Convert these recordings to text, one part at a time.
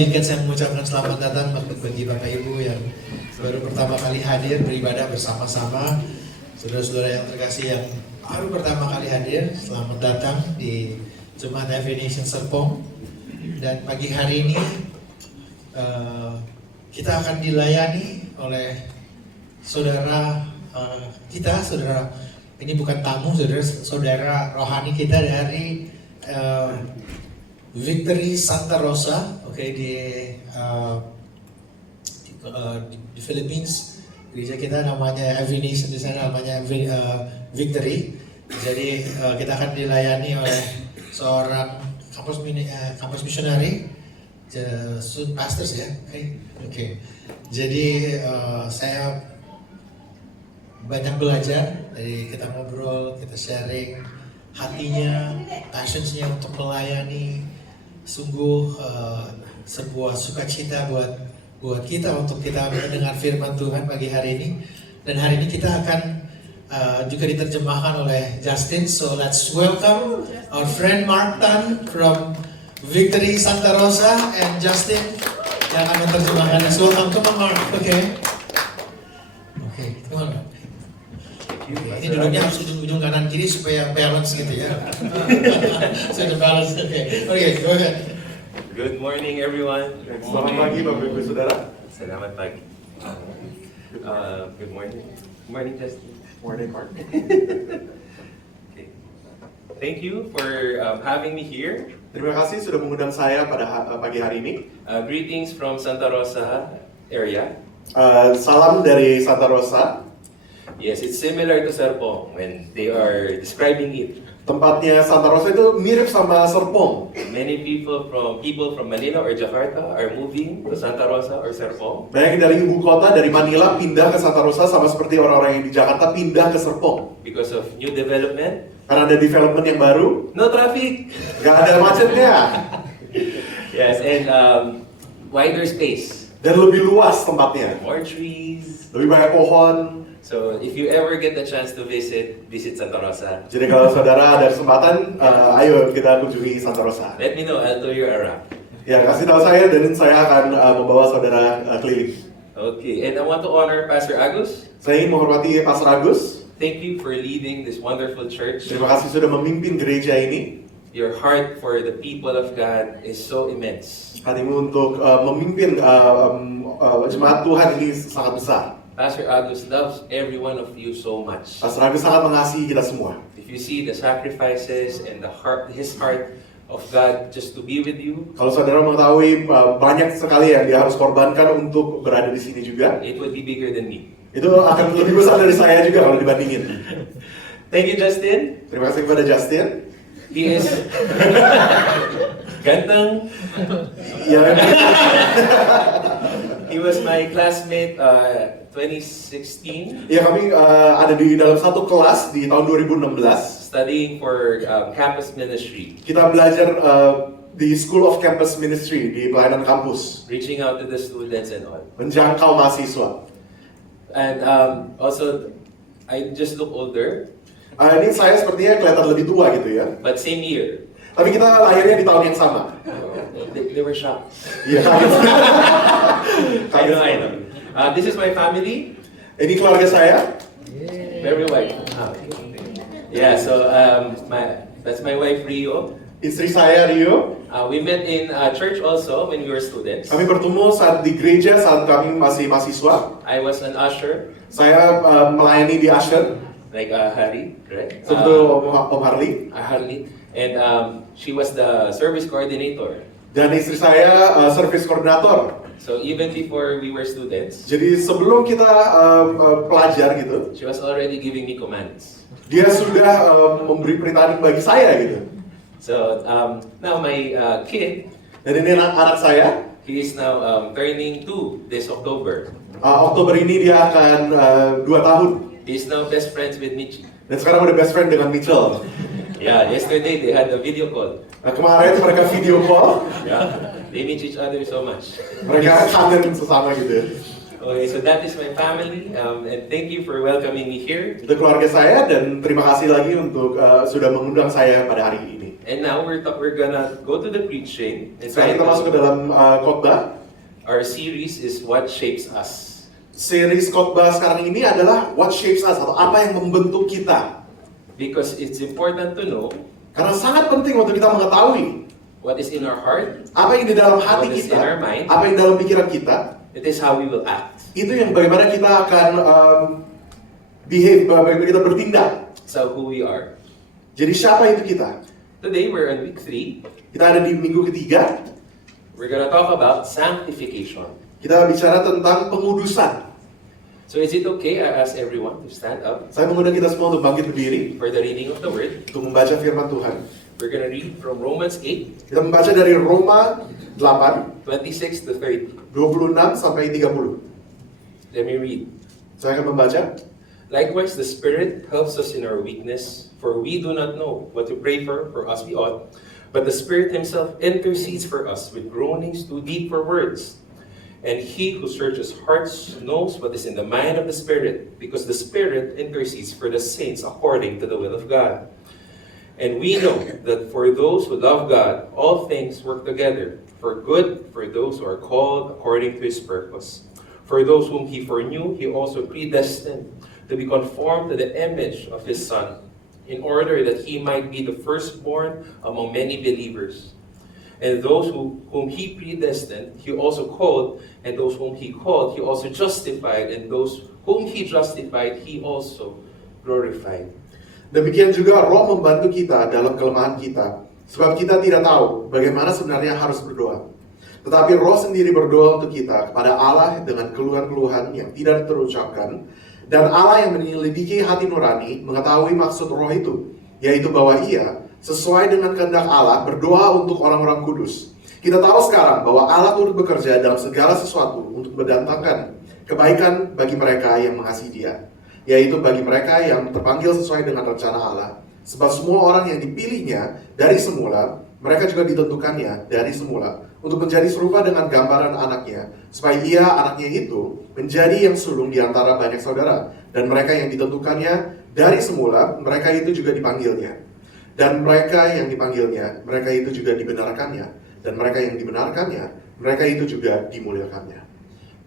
izinkan saya mengucapkan selamat datang bagi Bapak Ibu yang baru pertama kali hadir beribadah bersama-sama. Saudara-saudara yang terkasih yang baru pertama kali hadir, selamat datang di Jemaat Aviation Serpong. Dan pagi hari ini kita akan dilayani oleh saudara saudara ini bukan tamu, saudara rohani kita dari Victory Santa Rosa, di Philippines. Gereja kita namanya Aviation, di sana namanya Victory. Jadi kita akan dilayani oleh seorang kampus missionary, student pastors ya. Jadi saya banyak belajar dari kita ngobrol, kita sharing hatinya, passion-nya untuk melayani. Sungguh sebuah sukacita buat kita untuk kita mendengar firman Tuhan pagi hari ini. Dan hari ini kita akan juga diterjemahkan oleh Justin. So let's welcome our friend Mark Tan from Victory Santa Rosa and Justin yang akan menerjemahkan. So welcome, come on Mark. Okay, come on. Ini duduknya harus ujung kanan kiri supaya balance gitu ya. So the balance, okay, go ahead. Good morning everyone. Selamat pagi Bapak Ibu Saudara. Selamat pagi. Good morning. Good morning Justin. Morning Mark. Okay. Thank you for having me here. Terima kasih sudah mengundang saya pada pagi hari ini. Greetings from Santa Rosa area. Salam dari Santa Rosa. Yes, it's similar to Serpong when they are describing it. Tempatnya Santa Rosa itu mirip sama Serpong. Many people from Manila or Jakarta are moving to Santa Rosa or Serpong. Banyak dari ibu kota dari Manila pindah ke Santa Rosa, sama seperti orang-orang yang di Jakarta pindah ke Serpong. Because of new development. Karena ada development yang baru. No traffic. Gak ada macetnya. Yes, and wider space. Dan lebih luas tempatnya. More trees. Lebih banyak pohon. So if you ever get the chance to visit Santa Rosa. Jadi kalau saudara ada kesempatan, ayo kita kunjungi Santa Rosa. Let me know, I'll tour you around. Ya, kasih tahu saya dan saya akan membawa saudara keliling. Okay, and I want to honor Pastor Agus. Saya ingin menghormati Pastor Agus. Thank you for leading this wonderful church. Terima kasih sudah memimpin gereja ini. Your heart for the people of God is so immense. Hatimu untuk memimpin jemaat Tuhan ini sangat besar. Pastor Agus loves every one of you so much. Pastor Agus sangat mengasihi kita semua. If you see the sacrifices and his heart of God just to be with you, Kalau saudara mengetahui banyak sekali yang dia harus korbankan untuk berada di sini juga, it would be bigger than me. itu akan lebih besar dari saya juga kalau dibandingin. Thank you, Justin. Terima kasih kepada Justin. He is ganteng. Ya, He was my classmate 2016, ya kami ada di dalam satu kelas di tahun 2016. studying for campus ministry, Kita belajar di School of Campus Ministry di pelayanan kampus, reaching out to the students and all. menjangkau mahasiswa. And also, I just look older, Ini saya sepertinya kelihatan lebih tua gitu ya. but same year. Tapi kita lahirnya di tahun yang sama. They were shocked. Iya. I know. This is my family, Ini keluarga saya. very white. Yeah, so that's my wife Rio. Istri saya Rio. We met in church also when we were students. Kami bertemu saat di gereja saat kami masih mahasiswa. I was an usher, Saya melayani di usher like Hari, right? seperti Om Harley. Harley, and she was the service coordinator. Dan istri saya service koordinator. So even before we were students, Jadi sebelum kita pelajar gitu, she was already giving me commands. dia sudah memberi perintah bagi saya gitu. So now my kid, Dan ini anak saya. he is now turning 2 this October. Oktober ini dia akan 2 tahun. He's now best friends with Michi. Dan sekarang udah best friend dengan Mitchell. Yeah, yesterday they had a video call. Nah, kemarin mereka video call. Yeah, they miss each other so much. Mereka kangen sesama gitu. Okay, so that is my family, and thank you for welcoming me here. Itu keluarga saya dan terima kasih lagi untuk sudah mengundang saya pada hari ini. And now we're gonna go to the preaching. And Sekarang kita masuk ke dalam khotbah. our series is What Shapes Us. Series khotbah sekarang ini adalah What Shapes Us, atau apa yang membentuk kita. Because it's important to know Karena sangat penting untuk kita mengetahui what is in our heart. apa yang di dalam hati What is kita, in our mind. apa yang dalam pikiran kita. It is how we will act. Itu yang bagaimana kita akan behave, bagaimana kita bertindak. So who we are. Jadi siapa itu kita? Today we're on week 3. Kita ada di minggu ketiga. We're gonna talk about sanctification. Kita bicara tentang pengudusan. So is it okay I ask everyone to stand up Saya mengundang kita semua untuk bangkit berdiri for the reading of the word? untuk membaca firman Tuhan. We're gonna read from Romans 8, Kita membaca dari Roma 8, 26 to 30. 26 sampai 30. Let me read. Saya akan membaca. Likewise, the Spirit helps us in our weakness, for we do not know what to pray for as we ought. But the Spirit Himself intercedes for us with groanings too deep for words. And He who searches hearts knows what is in the mind of the Spirit, because the Spirit intercedes for the saints according to the will of God. And we know that for those who love God, all things work together for good for those who are called according to His purpose. For those whom He foreknew, He also predestined to be conformed to the image of His Son, in order that He might be the firstborn among many believers. And those whom He predestined, He also called, and those whom He called, He also justified, and those whom He justified, He also glorified. Demikian juga Roh membantu kita dalam kelemahan kita, sebab kita tidak tahu bagaimana sebenarnya harus berdoa. Tetapi Roh sendiri berdoa untuk kita kepada Allah dengan keluhan-keluhan yang tidak terucapkan, dan Allah yang menyelidiki hati nurani mengetahui maksud Roh itu, yaitu bahwa Ia sesuai dengan kehendak Allah berdoa untuk orang-orang kudus. Kita tahu sekarang bahwa Allah turut bekerja dalam segala sesuatu untuk mendatangkan kebaikan bagi mereka yang mengasihi Dia, yaitu bagi mereka yang terpanggil sesuai dengan rencana Allah. Sebab semua orang yang dipilihnya dari semula, mereka juga ditentukannya dari semula untuk menjadi serupa dengan gambaran anaknya, supaya Ia, anaknya itu, menjadi yang sulung di antara banyak saudara. Dan mereka yang ditentukannya dari semula, mereka itu juga dipanggilnya. Dan mereka yang dipanggilnya, mereka itu juga dibenarkannya. Dan mereka yang dibenarkannya, mereka itu juga dimuliakannya.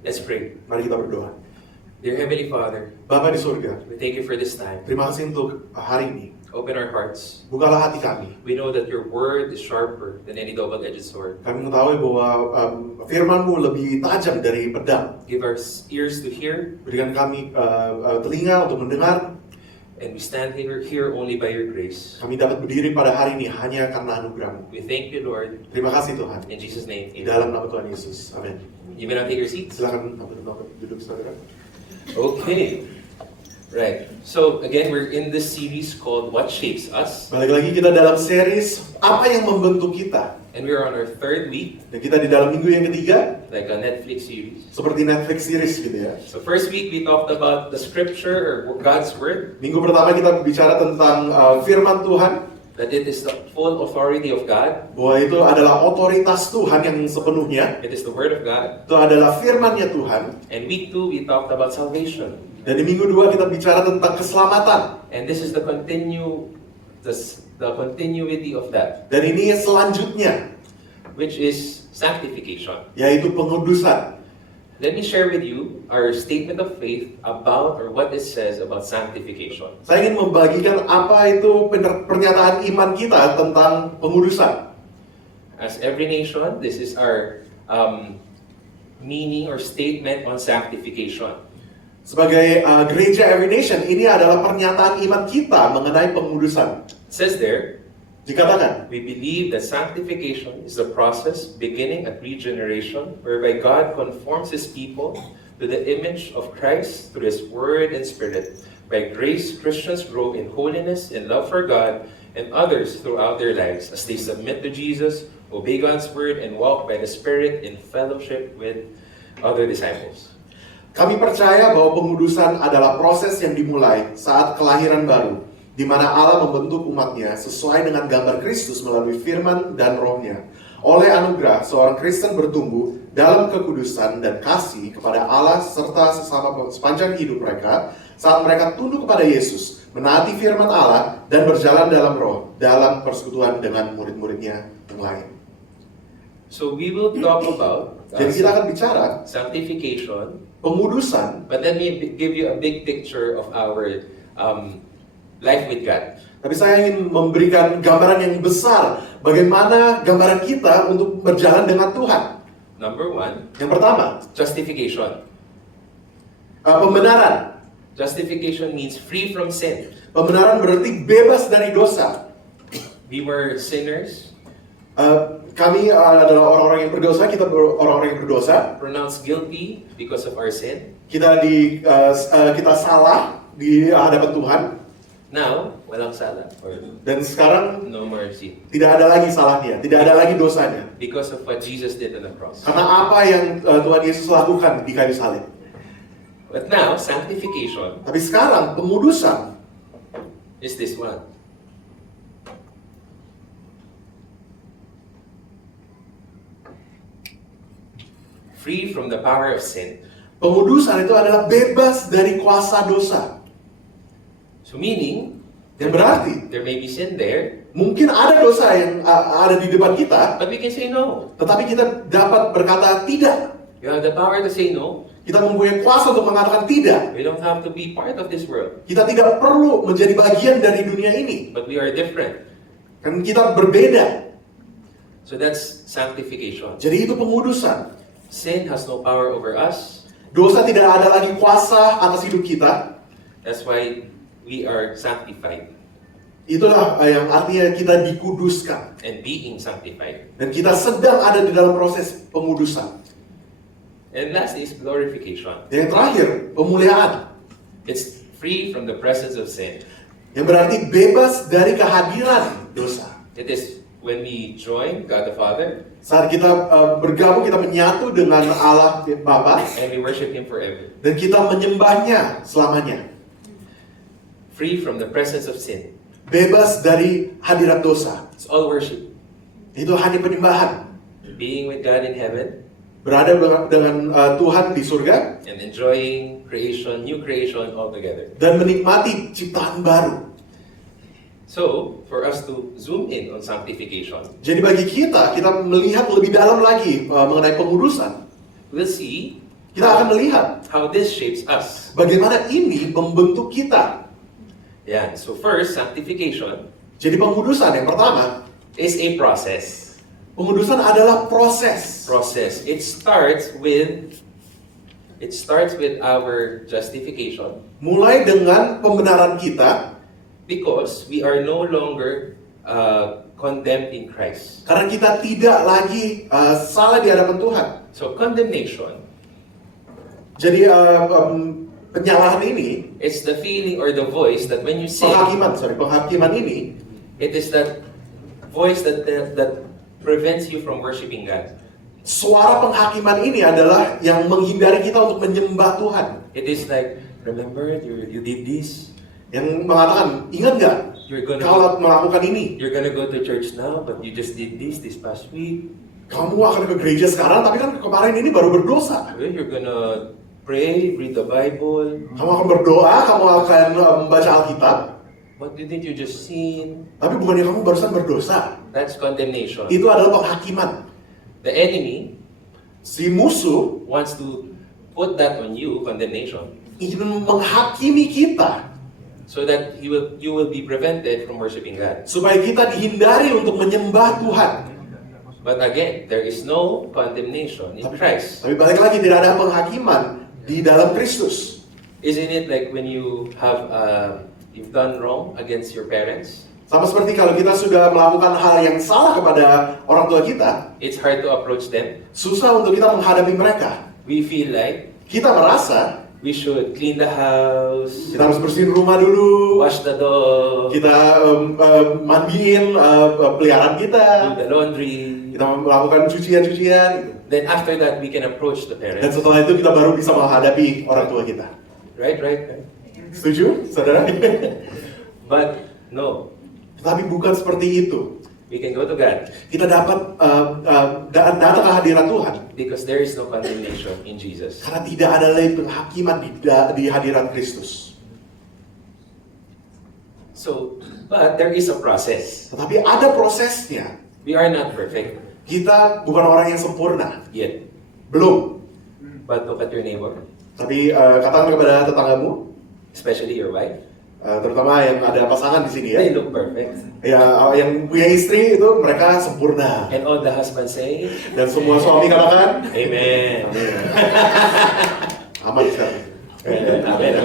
Let's pray. Mari kita berdoa. Dear Heavenly Father, Bapa di surga, we thank You for this time. terima kasih untuk hari ini. Open our hearts. Bukalah hati kami. We know that Your word is sharper than any double-edged sword. Kami mengetahui bahwa firman-Mu lebih tajam dari pedang. Give our ears to hear, Berikan kami telinga untuk mendengar. and we stand here only by Your grace. Kami dapat berdiri pada hari ini hanya karena anugerah-Mu. We thank You, Lord. Terima kasih Tuhan. In Jesus' name, Di amen. dalam nama Tuhan Yesus. Amin. You may now take your seats. Silakan duduk saudara. Okay. Right. So again, we're in this series called What Shapes Us, Balik lagi kita dalam series apa yang membentuk kita. and we're on our third week, Dan kita di dalam minggu yang ketiga, like a Netflix series. seperti Netflix series gitu ya. So first week we talked about the scripture or God's word, Minggu pertama kita bicara tentang firman Tuhan, that it is the full authority of God. bahwa itu adalah otoritas Tuhan yang sepenuhnya. It is the word of God. Itu adalah firman-Nya Tuhan. And week 2 we talked about salvation. Dan di minggu 2 kita bicara tentang keselamatan. And this is the continuity of that, Dan ini selanjutnya, which is sanctification. yaitu pengudusan. Let me share with you our statement of faith about or what it says about sanctification. Saya ingin membagikan apa itu pernyataan iman kita tentang pengudusan. As every nation, this is our meaning or statement on sanctification. Sebagai gereja Every Nation, ini adalah pernyataan iman kita mengenai pengudusan. It says there, Dikatakan, we believe that sanctification is the process beginning at regeneration, whereby God conforms His people to the image of Christ through His Word and Spirit. By grace, Christians grow in holiness and love for God and others throughout their lives as they submit to Jesus, obey God's Word, and walk by the Spirit in fellowship with other disciples. kami percaya bahwa pengudusan adalah proses yang dimulai saat kelahiran baru, di mana Allah membentuk umatnya sesuai dengan gambar Kristus melalui firman dan rohnya. Oleh anugerah, seorang Kristen bertumbuh dalam kekudusan dan kasih kepada Allah serta sesama sepanjang hidup mereka saat mereka tunduk kepada Yesus menaati firman Allah, dan berjalan dalam roh, dalam persekutuan dengan murid-muridnya yang lain. So we will talk about Jadi kita akan bicara sanctification, pengudusan, but let me give you a big picture of our life with God. tapi saya ingin memberikan gambaran yang besar bagaimana gambaran kita untuk berjalan dengan Tuhan. Number one, Yang pertama, justification. pembenaran. Justification means free from sin. Pembenaran berarti bebas dari dosa. We were sinners, Kami adalah orang-orang yang berdosa, kita orang-orang yang berdosa. pronounced guilty because of our sin. Kita salah di hadapan Tuhan, Now, walang sala, or dan sekarang no more sin. tidak ada lagi salahnya, tidak ada lagi dosanya. Because of what Jesus did on the cross. Karena apa yang Tuhan Yesus lakukan di kayu salib. But now, sanctification Tapi sekarang pengudusan is this one. Free from the power of sin. Pengudusan itu adalah bebas dari kuasa dosa. So meaning, Yang berarti there may be sin there, mungkin ada dosa yang ada di depan kita, but we can say no. tetapi kita dapat berkata tidak. You have the power to say no. Kita mempunyai kuasa untuk mengatakan tidak. We don't have to be part of this world, Kita tidak perlu menjadi bagian dari dunia ini. but we are different. Kan kita berbeda. So that's sanctification. Jadi itu pengudusan. Sin has no power over us. Dosa tidak ada lagi kuasa atas hidup kita. That's why we are sanctified Itulah yang artinya kita dikuduskan. and being sanctified. Dan kita sedang ada di dalam proses pengudusan. And last is glorification. Dan yang terakhir, pemuliaan. It's free from the presence of sin. Yang berarti bebas dari kehadiran dosa. It is when we join God the Father Saat kita bergabung, kita menyatu dengan Allah Bapa, and we worship Him forever. dan kita menyembahnya selamanya. Free from the presence of sin. Bebas dari hadirat dosa. It's all worship. Itu hanya penyembahan. Being with God in heaven Berada dengan Tuhan di surga, and enjoying creation, new creation altogether. dan menikmati ciptaan baru. So, for us to zoom in on sanctification, Jadi bagi kita melihat lebih dalam lagi mengenai pengudusan. we'll see Kita akan melihat how this shapes us. bagaimana ini membentuk kita. Yeah, so first, sanctification Jadi pengudusan yang pertama, is a process. pengudusan adalah proses. It starts with our justification Mulai dengan pembenaran kita, because we are no longer condemned in Christ. karena kita tidak lagi salah di hadapan Tuhan. So condemnation Jadi penyalahan ini, is the feeling or the voice that when you sin, penghakiman ini, it is that voice that prevents you from worshiping God. suara penghakiman ini adalah yang menghindari kita untuk menyembah Tuhan. It is like, remember you did this, Yang mengatakan, ingat nggak? You're gonna Kalau melakukan ini, you're gonna go to church now, but you just did this past week. kamu akan ke gereja sekarang, tapi kan kemarin ini baru berdosa. You're gonna pray, read the Bible. Kamu akan berdoa, kamu akan membaca Alkitab, But didn't you just sin? tapi bukannya kamu barusan berdosa. That's condemnation. Itu adalah penghakiman. The enemy Si musuh wants to put that on you, condemnation, ingin menghakimi kita, so that you will be prevented from worshiping God. supaya kita dihindari untuk menyembah Tuhan. But again, there is no condemnation in Christ. Tapi balik lagi, tidak ada penghakiman di dalam Kristus. Isn't it like when you have you've done wrong against your parents? Sama seperti kalau kita sudah melakukan hal yang salah kepada orang tua kita, It's hard to approach them. susah untuk kita menghadapi mereka. We feel like Kita merasa we should clean the house, kita harus bersihin rumah dulu, wash the dog, kita mandiin peliharaan do kita, the laundry. kita melakukan cucian-cucian, gitu. Then after that, we can approach the Dan parents. setelah itu kita baru bisa menghadapi orang tua kita. Right. Setuju, saudara? But no, Tapi bukan seperti itu. we can go to God Kita dapat datang ke hadirat Tuhan because there is no condemnation in Jesus. karena tidak ada lagi penghakiman di hadirat Kristus. So, but there is a process. Tetapi ada prosesnya. We are not perfect Kita bukan orang yang sempurna. yet. Belum. But look at your neighbor, Tapi katakan kepada tetanggamu, especially your wife. terutama yang ada pasangan di sini ya. They look perfect. Ya, yang punya istri itu mereka sempurna. And all the husbands say, Dan semua suami katakan, Amen. aman sekarang. Amen. Amen.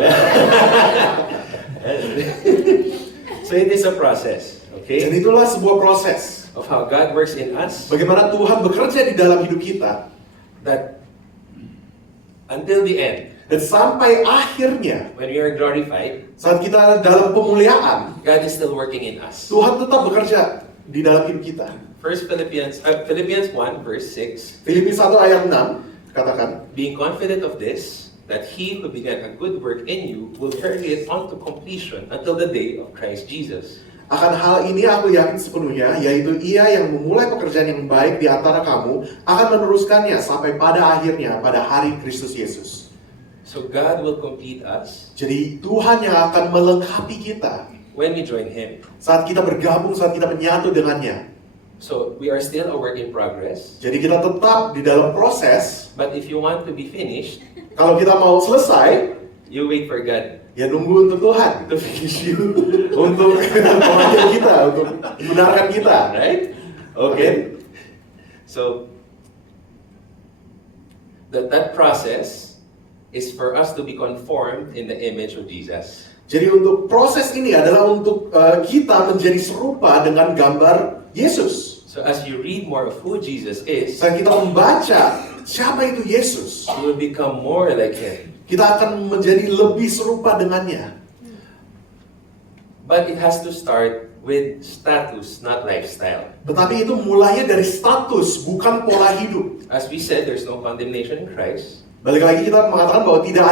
So it is a process, Dan okay, itulah sebuah proses. of how God works in us, Bagaimana Tuhan bekerja di dalam hidup kita. that until the end, Dan sampai akhirnya, when we are glorified, saat kita dalam pemuliaan, God is still working in us. Tuhan tetap bekerja di dalam hidup kita. First Philippians 1 verse 6, Filipi 1 ayat 6 katakan, being confident of this, that he who began a good work in you will carry it on to completion until the day of Christ Jesus. akan hal ini aku yakin sepenuhnya, yaitu ia yang memulai pekerjaan yang baik di antara kamu akan meneruskannya sampai pada akhirnya pada hari Kristus Yesus. So God will complete us Jadi Tuhan yang akan melengkapi kita when we join Him. saat kita bergabung, saat kita menyatu dengannya. So we are still a work in progress. Jadi kita tetap di dalam proses. But if you want to be finished, Kalau kita mau selesai, you wait for God. ya nunggu untuk Tuhan to finish you, untuk memanggil kita, untuk membenarkan kita. Right? Okay. So that process is for us to be conformed in the image of Jesus. Jadi untuk proses ini adalah untuk kita menjadi serupa dengan gambar Yesus. So as you read more of who Jesus is, Saat kita membaca siapa itu Yesus, you will become more like Him. kita akan menjadi lebih serupa dengannya. But it has to start with status, not lifestyle. Tetapi itu mulainya dari status, bukan pola hidup. As we said, there's no condemnation in Christ. Balik lagi kita mengatakan bahwa tidak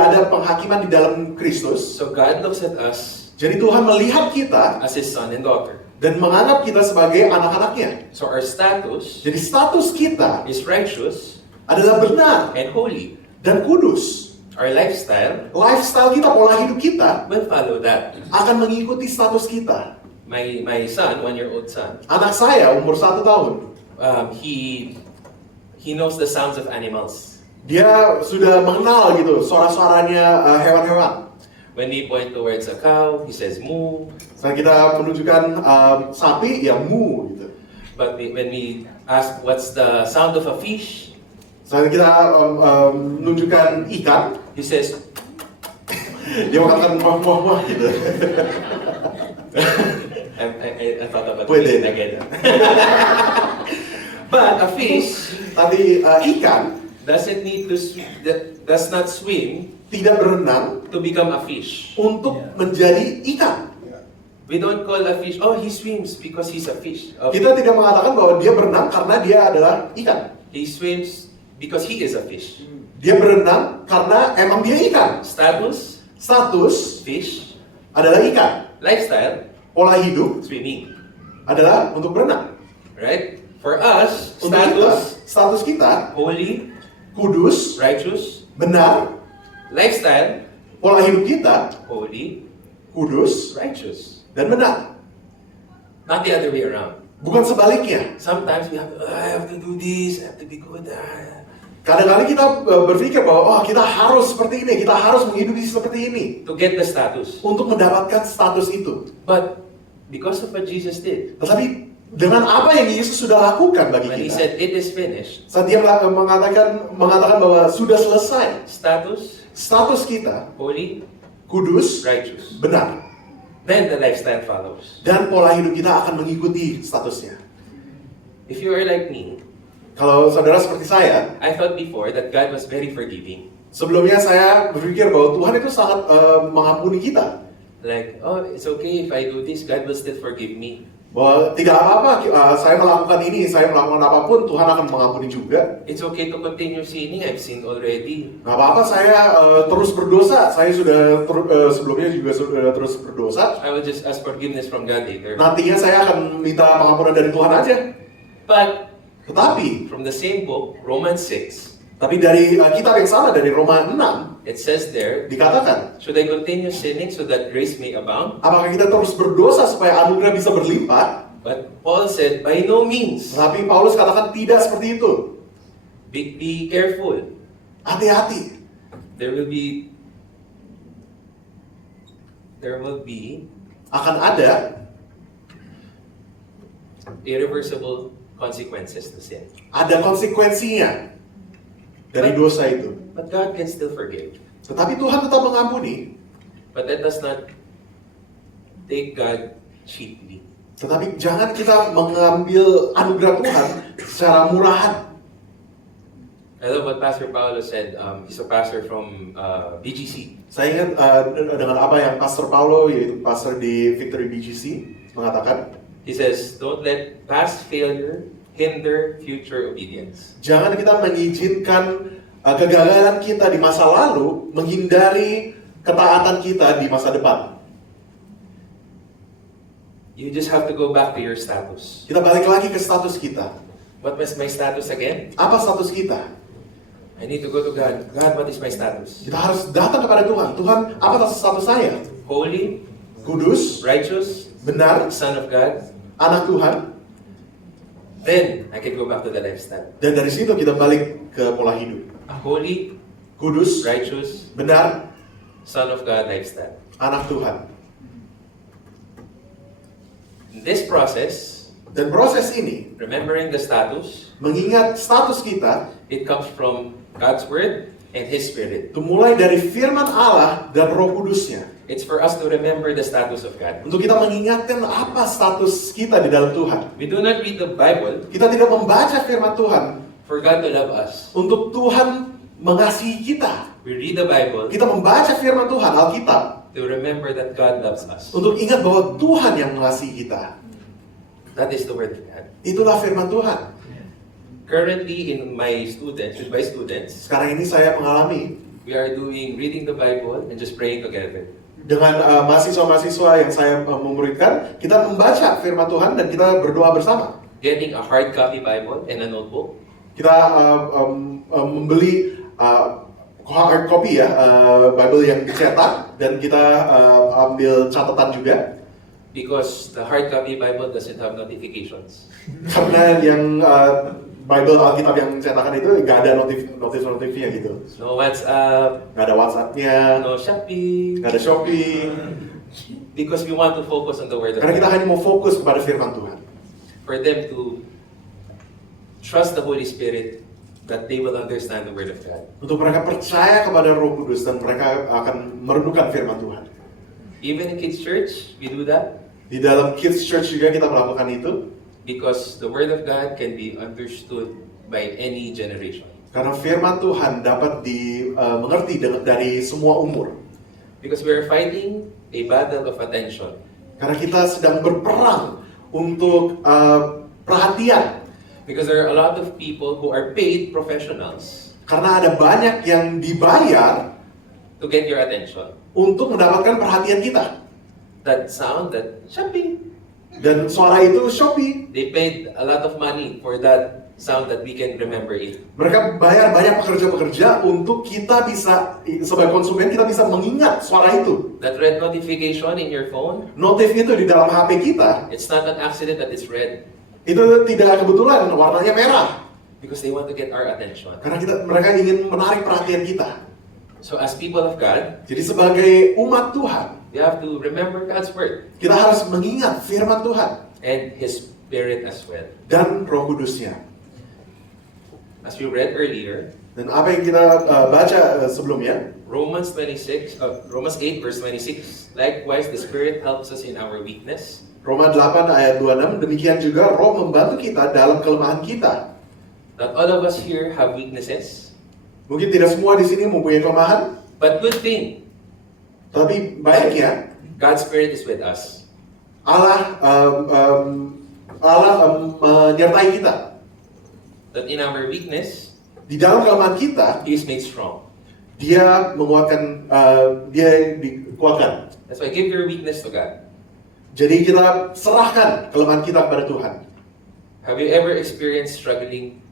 ada penghakiman di dalam Kristus. So God looks at us Jadi Tuhan melihat kita as His son and daughter. dan menganggap kita sebagai anak-anaknya. So our status Jadi status kita is righteous adalah benar and holy. dan kudus. Our lifestyle Lifestyle kita, pola hidup kita will follow that. akan mengikuti status kita. My son, 1-year-old son, Anak saya umur 1 tahun, he knows the sounds of animals. dia sudah mengenal gitu suara-suaranya hewan-hewan. When we point towards a cow, he says moo. Saat kita menunjukkan sapi, ya mu gitu. But when we ask what's the sound of a fish, Saat kita menunjukkan ikan, he says, dia mengatakan wah gitu. I thought about Pwede. it again. But a fish Tapi ikan doesn't need to does not swim tidak berenang to become a fish. untuk menjadi ikan. We don't call a fish, oh, he swims because he's a fish. Kita tidak mengatakan bahwa dia berenang karena dia adalah ikan. He swims because he is a fish. Dia berenang karena emang dia ikan. Status, Status fish. adalah ikan. Lifestyle, Pola hidup swimming. adalah untuk berenang. Right? For us, Untuk kita, status, status kita holy, kudus, righteous. benar. Lifestyle, Pola hidup kita holy, kudus righteous. dan benar. Not the other way around. Bukan sebaliknya. Sometimes we have, I have to do this, I have to be good. Kadang-kadang kita berpikir bahwa kita harus seperti ini, kita harus menghidupi seperti ini To get the status. untuk mendapatkan status itu. But because of what Jesus did, Tetapi dengan apa yang Yesus sudah lakukan bagi when he kita, said it is finished, saat dia mengatakan bahwa sudah selesai, status, status kita holy, kudus, righteous. benar, Then the lifestyle follows. dan pola hidup kita akan mengikuti statusnya. If you are like me, Kalau saudara seperti saya, I thought before that God was very forgiving. sebelumnya saya berpikir bahwa Tuhan itu sangat mengampuni kita. Like, oh, it's okay if I do this, God will still forgive me. Bahwa tidak apa-apa, saya melakukan ini, saya melakukan apapun, Tuhan akan mengampuni juga. It's okay to continue sinning, I've sinned already. Nggak apa-apa, saya terus berdosa, saya sudah sebelumnya juga sudah terus berdosa. I will just ask forgiveness from God later. Nantinya saya akan minta pengampunan dari Tuhan aja. But Tetapi, from the same book, Romans 6, dari kitab yang sama, dari Roma 6, It says there, dikatakan, should I continue sinning so that grace may abound? apakah kita terus berdosa supaya anugerah bisa berlimpah? But Paul said, by no means. Tapi Paulus katakan tidak seperti itu. Be careful. Hati-hati. There will be Akan ada irreversible consequences to sin. ada konsekuensinya dari dosa itu. But God can still forgive. Tetapi Tuhan tetap mengampuni. But that does not take God cheaply. Tetapi jangan kita mengambil anugerah Tuhan secara murahan. I love what Pastor Paulo said. He's a pastor from BGC. Saya ingat dengan apa yang Pastor Paulo, yaitu pastor di Victory BGC, mengatakan, He says, don't let past failure hinder future obedience. jangan kita mengizinkan kegagalan kita di masa lalu menghindari ketaatan kita di masa depan. You just have to go back to your status. Kita balik lagi ke status kita. What was my status again? Apa status kita? I need to go to God. God, what is my status? Kita harus datang kepada Tuhan. Tuhan, apa status saya? Holy, Kudus, righteous, benar, Son of God. anak Tuhan. Then I can go back to the lifestyle. Dan dari situ kita balik ke pola hidup. Holy, Kudus, righteous, benar, Son of God lifestyle. anak Tuhan. In this process, Dan proses ini, remembering the status, mengingat status kita, it comes from God's Word and His Spirit. itu mulai dari firman Allah dan Roh Kudusnya. It's for us to remember the status of God. Untuk kita mengingatkan apa status kita di dalam Tuhan. We do not read the Bible Kita tidak membaca firman Tuhan for God to love us. untuk Tuhan mengasihi kita. We read the Bible Kita membaca firman Tuhan, Alkitab, to remember that God loves us. untuk ingat bahwa Tuhan yang mengasihi kita. That is the Word of God. Itulah firman Tuhan. Currently, in my students, with my students, Sekarang ini saya mengalami we are doing reading the Bible and just praying together. dengan mahasiswa-mahasiswa yang saya memuridkan, kita membaca firman Tuhan dan kita berdoa bersama. Getting a hard copy Bible and a notebook. Kita membeli hard copy ya, Bible yang dicetak, dan kita ambil catatan juga. Because the hard copy Bible doesn't have notifications. Karena yang Bible Alkitab yang cetakan itu nggak ada notif-notifnya gitu. No WhatsApp, Nggak ada WhatsApp-nya, no Shopee. nggak ada Shopee. Because we want to focus on the Word of Karena kita God. hanya mau fokus kepada firman Tuhan. For them to trust the Holy Spirit that they will understand the Word of God. Untuk mereka percaya kepada Roh Kudus dan mereka akan merenungkan firman Tuhan. Even in kids' church, we do that Di dalam Kids Church juga kita melakukan itu. because the Word of God can be understood by any generation. Karena firman Tuhan dapat dimengerti dari semua umur. Because we are fighting a battle of attention. Karena kita sedang berperang untuk perhatian. Because there are a lot of people who are paid professionals Karena ada banyak yang dibayar to get your attention. untuk mendapatkan perhatian kita. That sound, that Shopee. Dan suara itu Shopee. They paid a lot of money for that sound that we can remember it. Mereka bayar banyak pekerja-pekerja untuk kita bisa, sebagai konsumen, kita bisa mengingat suara itu. That red notification in your phone, Notif itu di dalam HP kita, it's not an accident that it's red. itu tidak kebetulan warnanya merah. Because they want to get our attention. Karena mereka ingin menarik perhatian kita. So as people of God, Jadi sebagai umat Tuhan, we have to remember God's Word kita harus mengingat firman Tuhan and His Spirit as well. dan Roh Kudusnya. As we read earlier, Dan apa yang kita baca sebelumnya, Romans 8 verse 26. Likewise, the Spirit helps us in our weakness. Roma 8 ayat 26, demikian juga Roh membantu kita dalam kelemahan kita. Not all of us here have weaknesses, Mungkin tidak semua di sini mempunyai kelemahan, but good thing, tapi baiknya God's Spirit is with us. Allah menyertai kita. That in our weakness, Di dalam kelemahan kita, He is made strong. Dia menguatkan, dia dikuatkan. That's why give your weakness to God. Jadi kita serahkan kelemahan kita kepada Tuhan. Have you ever experienced struggling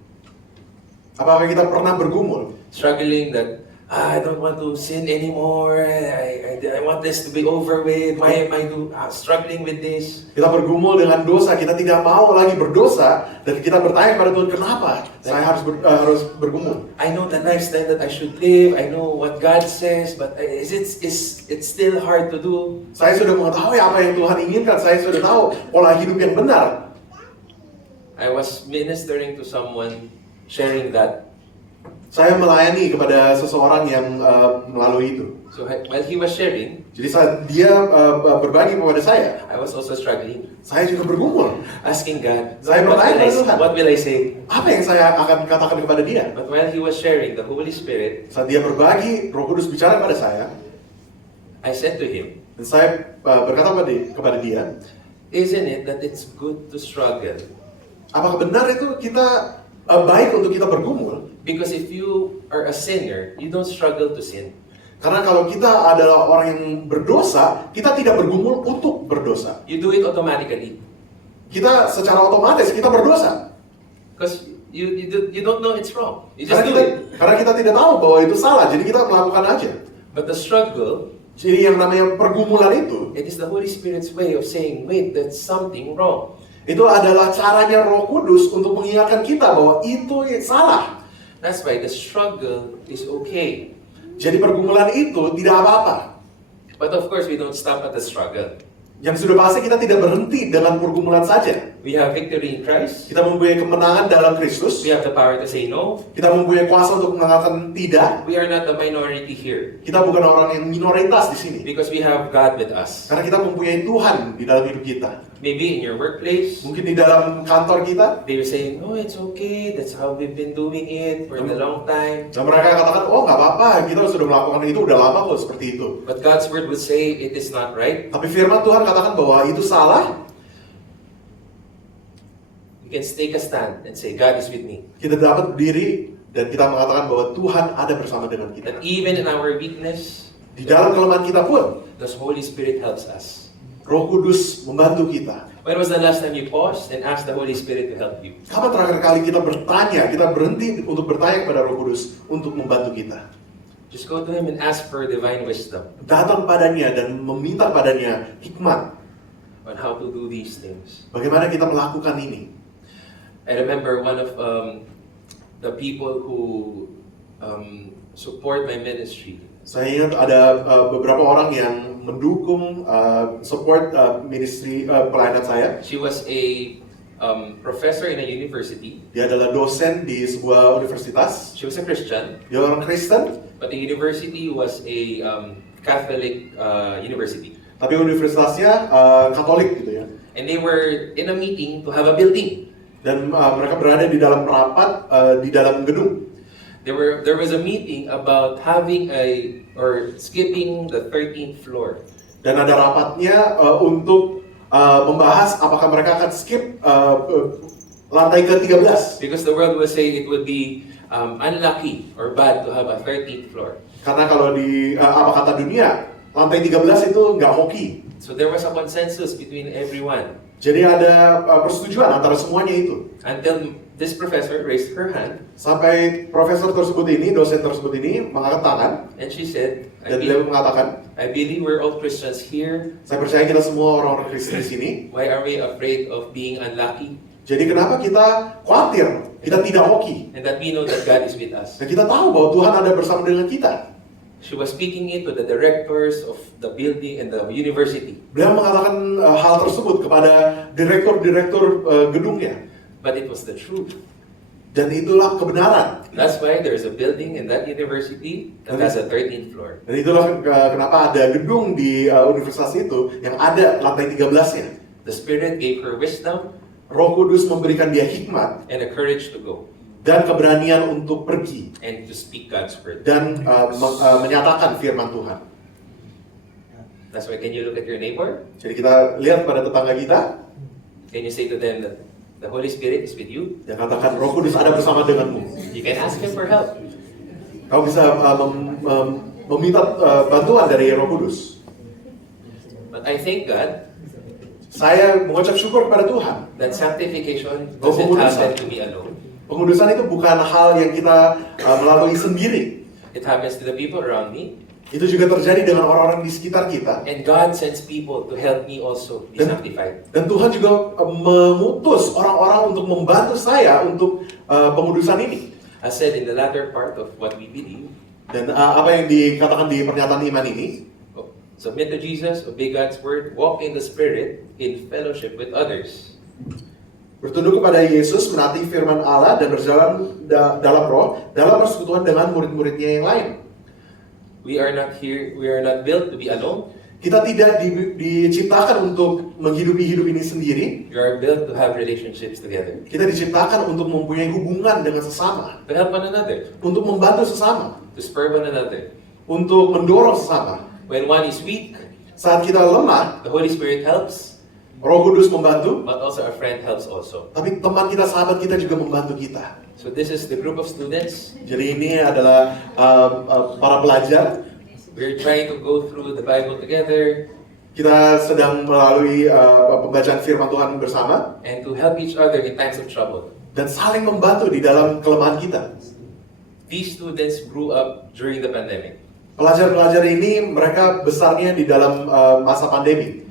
Apakah kita pernah bergumul? that I don't want to sin anymore. I want this to be over with. Why am I struggling with this? Kita bergumul dengan dosa, kita tidak mau lagi berdosa, dan kita bertanya kepada Tuhan, kenapa saya harus bergumul? I know the lifestyle that I should live. I know what God says, but it's still hard to do. Saya sudah mengetahui apa yang Tuhan inginkan, saya sudah tahu pola hidup yang benar. I was ministering to someone sharing that. Saya melayani kepada seseorang yang melalui itu. So while he was sharing, Jadi saat dia berbagi kepada saya, I was also struggling, saya juga bergumul. asking God, Saya bertanya kepada Tuhan, what will I say? apa yang saya akan katakan kepada dia? But while he was sharing, the Holy Spirit, Saat dia berbagi, Roh Kudus bicara kepada saya, I said to him, dan saya berkata kepada dia, isn't it that it's good to struggle? apakah benar itu kita baik untuk kita bergumul? Because if you are a sinner, you don't struggle to sin. Karena kalau kita adalah orang yang berdosa, kita tidak bergumul untuk berdosa. You do it automatically. Kita secara otomatis kita berdosa. Because you don't know it's wrong. You just Karena do kita, it. karena kita tidak tahu bahwa itu salah, jadi kita melakukan aja. But the struggle, Jadi yang namanya pergumulan itu, it is the Holy Spirit's way of saying, wait, that's something wrong. itu adalah caranya Roh Kudus untuk mengingatkan kita bahwa itu salah. That's why the struggle is okay. Jadi pergumulan itu tidak apa-apa. But of course, we don't stop at the struggle. Yang sudah pasti kita tidak berhenti dengan pergumulan saja. We have victory in Christ. Kita mempunyai kemenangan dalam Kristus. We have the power to say no. Kita mempunyai kuasa untuk mengatakan tidak. We are not the minority here. Kita bukan orang yang minoritas di sini. Because we have God with us. Karena kita mempunyai Tuhan di dalam hidup kita. Maybe in your workplace, Mungkin di dalam kantor kita, they were saying, oh, it's okay. That's how we've been doing it for a long time. dan mereka katakan, oh nggak apa-apa, kita sudah melakukan itu udah lama kok seperti itu. But God's word would say it is not right. Tapi firman Tuhan katakan bahwa itu salah. You can take a stand and say, God is with me. Kita dapat berdiri dan kita mengatakan bahwa Tuhan ada bersama dengan kita. That even in our weakness, Di dalam kelemahan kita pun, the Holy Spirit helps us. Roh Kudus membantu kita. When was the last time you paused and asked the Holy Spirit to help you? Kapan terakhir kali kita bertanya, kita berhenti untuk bertanya kepada Roh Kudus untuk membantu kita? Just go to Him and ask for divine wisdom Datang padanya dan meminta padanya hikmat. on how to do these things. Bagaimana kita melakukan ini? I remember one of the people who support my ministry. Saya ingat ada beberapa orang yang mendukung support ministry pelayanan saya. She was a professor in a university. Dia adalah dosen di sebuah universitas. She was a Christian, Dia orang Kristen, but the university was a Catholic university. tapi universitasnya Katolik gitu ya. And they were in a meeting to have a building. Dan mereka berada di dalam rapat di dalam gedung. There was a meeting about having or skipping the 13th floor. Dan ada rapatnya untuk membahas apakah mereka akan skip lantai ke-13. Because the world will say it would be unlucky or bad to have a 13th floor. Karena kalau di apa kata dunia, lantai 13 itu nggak hoki. So there was a consensus between everyone Jadi ada persetujuan antara semuanya itu. until this professor raised her hand Sampai profesor tersebut ini, dosen tersebut ini mengangkat tangan and she said, dan dia mengatakan, I believe we're all Christians here. saya percaya kita semua orang-orang Kristen di sini. Why are we afraid of being unlucky? Jadi kenapa kita khawatir, kita tidak hoki? And that we know that God is with us. Dan kita tahu bahwa Tuhan ada bersama dengan kita. She was speaking it to the directors of the building and the university. Beliau mengatakan hal tersebut kepada direktur-direktur gedungnya. But it was the truth. Dan itulah kebenaran. That's why there is a building in that university that has a 13th floor. Dan itulah kenapa ada gedung di universitas itu yang ada lantai 13-nya. The Spirit gave her wisdom Roh Kudus memberikan dia hikmat and the courage to go dan keberanian untuk pergi and to speak God's word. dan menyatakan firman Tuhan. That's why, can you look at your neighbor? Jadi kita lihat pada tetangga kita, Can you say to them that the Holy Spirit is with you? yang katakan Roh Kudus ada bersama denganmu. You can ask Him for help. Kau bisa meminta bantuan dari Roh Kudus. But I thank God Saya mengucap syukur kepada Tuhan. that sanctification Oh, doesn't pengudusan. happen to me alone. Pengudusan itu bukan hal yang kita melalui sendiri. It happens to the people around me. Itu juga terjadi dengan orang-orang di sekitar kita. And God sends people to help me also be sanctified. Dan Tuhan juga mengutus orang-orang untuk membantu saya untuk pengudusan ini. As said in the latter part of what we believe, Dan apa yang dikatakan di pernyataan iman ini, submit to Jesus, obey God's word, walk in the Spirit, in fellowship with others. bertunduk kepada Yesus, menaati firman Allah, dan berjalan dalam roh, dalam persekutuan dengan murid-muridnya yang lain. We are not built to be alone. Kita tidak diciptakan untuk menghidupi hidup ini sendiri. We are built to have relationships together. Kita diciptakan untuk mempunyai hubungan dengan sesama, To help one another, untuk membantu sesama, to spur one another. untuk mendorong sesama. When one is weak, Saat kita lemah, the Holy Spirit helps, Roh Kudus membantu, but also a friend helps also. tapi teman kita, sahabat kita juga membantu kita. So this is the group of students. Jadi ini adalah para pelajar. We're trying to go through the Bible together Kita sedang melalui pembacaan firman Tuhan bersama and to help each other in times of trouble. dan saling membantu di dalam kelemahan kita. These students grew up during the pandemic. Pelajar-pelajar ini mereka besarnya di dalam masa pandemi.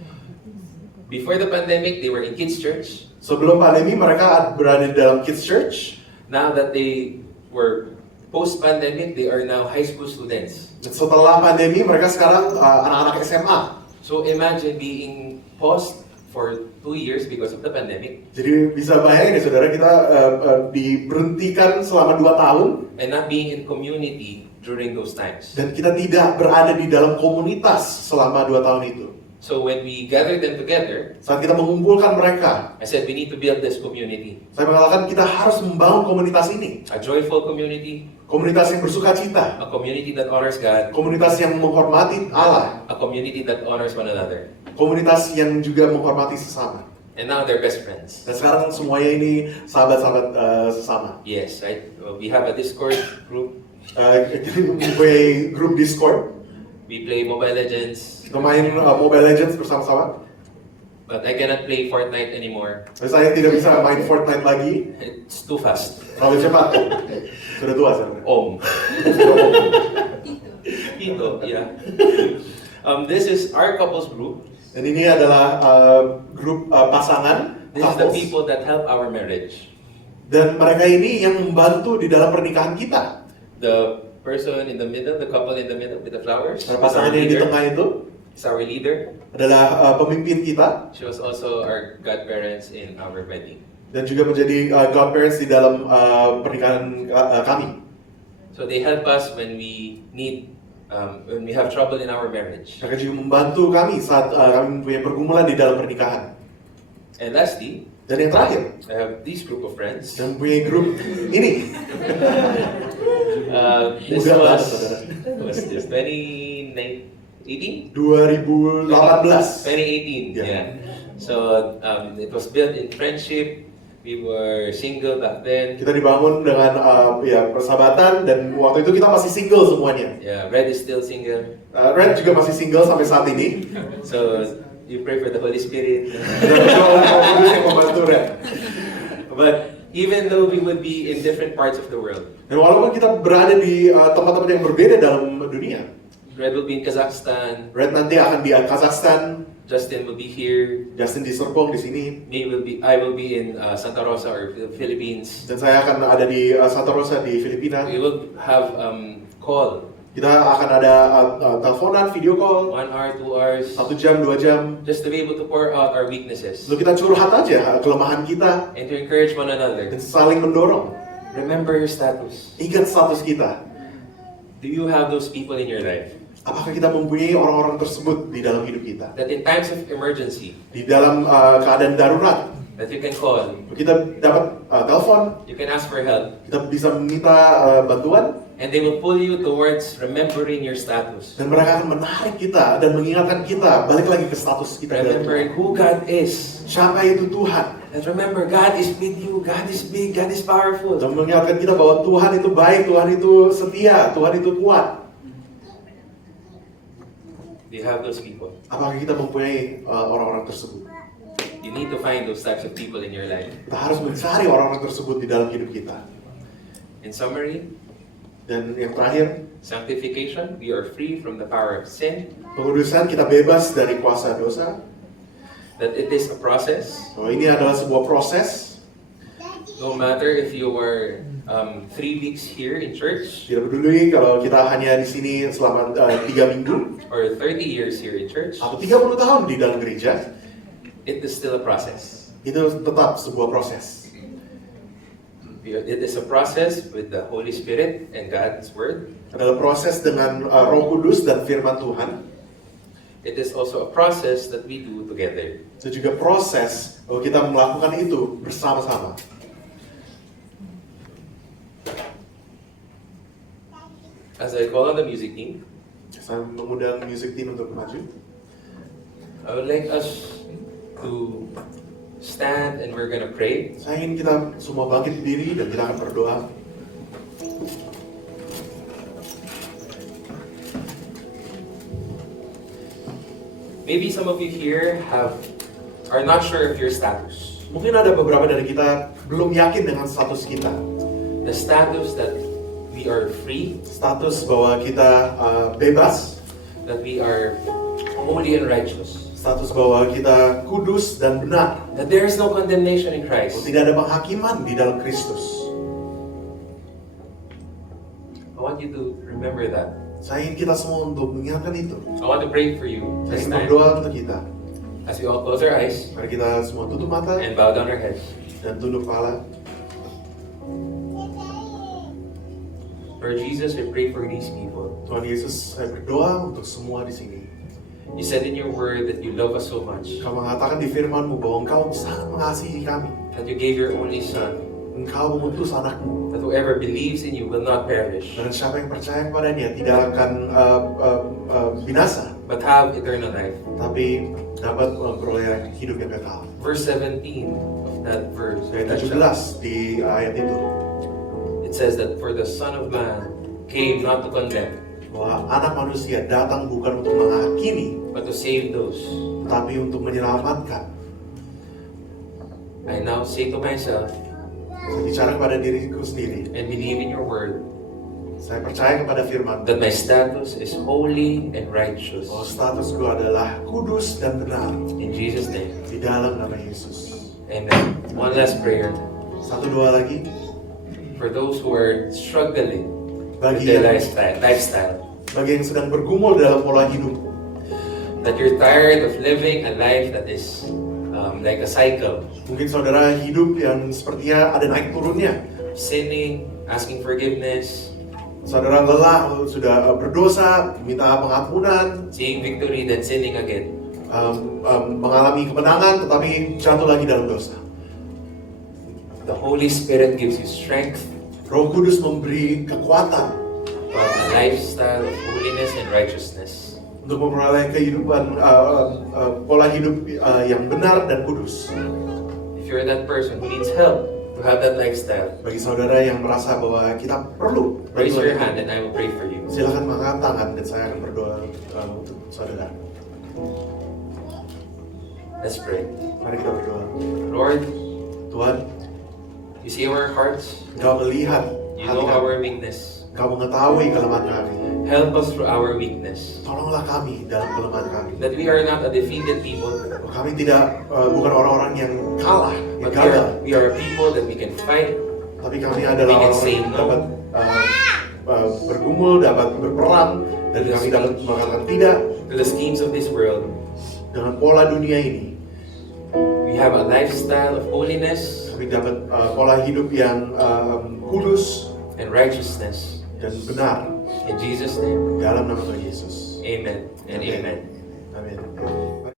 Before the pandemic, they were in kids' church. Sebelum pandemi mereka berada di dalam kids church. Now that they were post-pandemic, they are now high school students. Dan setelah pandemi mereka sekarang anak-anak SMA. So imagine being paused for 2 years because of the pandemic Jadi bisa bayangin ya saudara, kita diberhentikan selama 2 tahun and not being in community during those times. dan kita tidak berada di dalam komunitas selama 2 tahun itu. So when we gathered them together, Saat kita mengumpulkan mereka, I said we need to build this community. saya mengatakan kita harus membangun komunitas ini. A joyful community, Komunitas yang bersuka cita, a community that honors God, komunitas yang menghormati Allah, a community that honors one another. komunitas yang juga menghormati sesama. And now they're best friends. Dan sekarang semuanya ini sahabat-sahabat sesama. Yes, right? We have a Discord group. Kita mempunyai grup Discord, We play Mobile Legends. kita main Mobile Legends bersama-sama. But I cannot play Fortnite anymore. Saya tidak bisa main Fortnite lagi, It's too fast. terlalu cepat. Sudah tua saya. Om. Tito, yeah. This is our couples group. Dan ini adalah grup pasangan, This is the couples. people that help our marriage. Dan mereka ini yang membantu di dalam pernikahan kita. The person in the middle, the couple in the middle with the flowers, is Pasangan yang di tengah itu our leader. adalah pemimpin kita She was also our godparents in our wedding. dan juga menjadi godparents di dalam pernikahan kami. So they help us when we need, when we have trouble in our marriage. Mereka juga membantu kami saat kami mempunyai pergumulan di dalam pernikahan. And lastly, Dan yang terakhir, I have this group of friends. yang mempunyai grup ini. This Mudah banget, was, saudara. was this 2018? 2018. 2018, Yeah. yeah. So it was built in friendship. We were single back then. Kita dibangun dengan ya persahabatan dan waktu itu kita masih single semuanya. Yeah, Red is still single. Red juga masih single sampai saat ini. So you pray for the Holy Spirit. Dan Roh Kudus yang membantu Red. But even though we would be in different parts of the world, Dan walaupun kita berada di tempat-tempat yang berbeda dalam dunia, Red will be in Kazakhstan, Red nanti akan di Kazakhstan, Justin will be here, Justin di Serpong di sini, I will be in Santa Rosa or the Philippines. dan saya akan ada di Santa Rosa di Filipina. We will have call Kita akan ada teleponan, video call, 1 hour, 2 hours, 1 jam, 2 jam. just to be able to pour out our weaknesses Lalu kita curhat aja kelemahan kita and to encourage one another. dan saling mendorong. Remember your status. Ingat status kita. Do you have those people in your life Apakah kita mempunyai orang-orang tersebut di dalam hidup kita? that in times of emergency Di dalam keadaan darurat, that you can call, kita dapat telepon, you can ask for help, kita bisa meminta bantuan, and they will pull you towards remembering your status, dan mereka akan menarik kita dan mengingatkan kita balik lagi ke status kita. dalam remembering Tuhan. who God is, Siapa itu Tuhan? and remember God is with you, God is big, God is powerful. Dan mengingatkan kita bahwa Tuhan itu baik, Tuhan itu setia, Tuhan itu kuat. Do you have those people? Apakah kita mempunyai orang-orang tersebut? You need to find those types of people in your life. Kita harus mencari orang-orang tersebut di dalam hidup kita. In summary, Dan yang terakhir, Sanctification, we are free from the power of sin. pengudusan, kita bebas dari kuasa dosa. That it is a process. Bahwa ini adalah sebuah proses. No matter if you were 3 weeks here in church Tidak peduli kalau kita hanya di sini selama 3 minggu or 30 years here in church, atau 30 tahun di dalam gereja, it is still a process. itu tetap sebuah proses. It is a process with the Holy Spirit and God's Word. Adalah proses dengan Roh Kudus dan firman Tuhan. It is also a process that we do together. Itu juga proses bahwa kita melakukan itu bersama-sama. As I call on the music team, Saya mengundang music team untuk maju. I would like us to stand and we're gonna pray. Saya ingin kita semua bangkit berdiri dan kita akan berdoa. Maybe some of you here are not sure of your status. Mungkin ada beberapa dari kita belum yakin dengan status kita. The status that we are free, Status bahwa kita bebas, that we are holy and righteous, status bahwa kita kudus dan benar. that there is no condemnation in Bahwa Christ. tidak ada penghakiman di dalam Kristus. I want you to remember that. Saya ingin kita semua untuk mengingatkan itu. I want to pray for you Saya this ingin time berdoa untuk kita. as we all close our eyes Mari kita semua tutup mata and bow down our heads. dan tunduk kepala. Lord Jesus, I pray for these people. Tuhan Yesus, saya berdoa untuk semua di sini. You said in your word that you love us so much, Engkau mengatakan di firman-Mu bahwa Engkau sangat mengasihi kami. that you gave your only Son, Engkau mengutus anak-Mu. that whoever believes in you will not perish, Dan siapa yang percaya kepadanya tidak akan binasa, but have eternal life. tapi dapat memperoleh hidup yang kekal. Verse 17 of that verse, Ayat 17 di ayat itu, it says that for the Son of Man came not to condemn, bahwa anak manusia datang bukan untuk menghakimi, but to save those. tapi untuk menyelamatkan. I now say to myself Saya bicara kepada diriku sendiri. and believe in your word Saya percaya kepada firman that my status is holy and righteous. bahwa statusku adalah kudus dan benar In Jesus' name, di dalam nama Yesus. amen. One last prayer Satu dua lagi for those who are struggling with bagi their yang, lifestyle. bagi yang sedang bergumul dalam pola hidup, That you're tired of living a life that is like a cycle, mungkin saudara hidup yang sepertinya ada naik turunnya. sinning, asking forgiveness, Saudara lelah, sudah berdosa, minta pengampunan, seeing victory, then sinning again. mengalami kemenangan, tetapi jatuh lagi dalam dosa. The Holy Spirit gives you strength Roh Kudus memberi kekuatan for a lifestyle of holiness and righteousness. untuk memperoleh kehidupan, pola hidup yang benar dan kudus. If you're that person who needs help to have that lifestyle, Bagi saudara yang merasa bahwa kita perlu raise your bantuan, hand and I will pray for you. silakan mengangkat tangan dan saya akan berdoa untuk saudara. Let's pray. Mari kita berdoa. Lord, Tuhan, you see our hearts. Engkau melihat You hati know kami. our weakness. Engkau mengetahui kelemahan kami. Help us through our weakness. Tolonglah kami dalam kelemahan kami. That we are not a defeated people, Kami tidak bukan orang-orang yang kalah, yang but gagal, we are people that we can fight. tapi kami adalah We can orang say yang no. dapat bergumul, dapat berperang, dan kami dapat mengatakan tidak To the schemes of this world, dengan pola dunia ini. we have a lifestyle of holiness Kami dapat pola hidup yang kudus and righteousness. dan benar In Jesus' name, dalam nama Tuhan Yesus. amen and amen. Amin.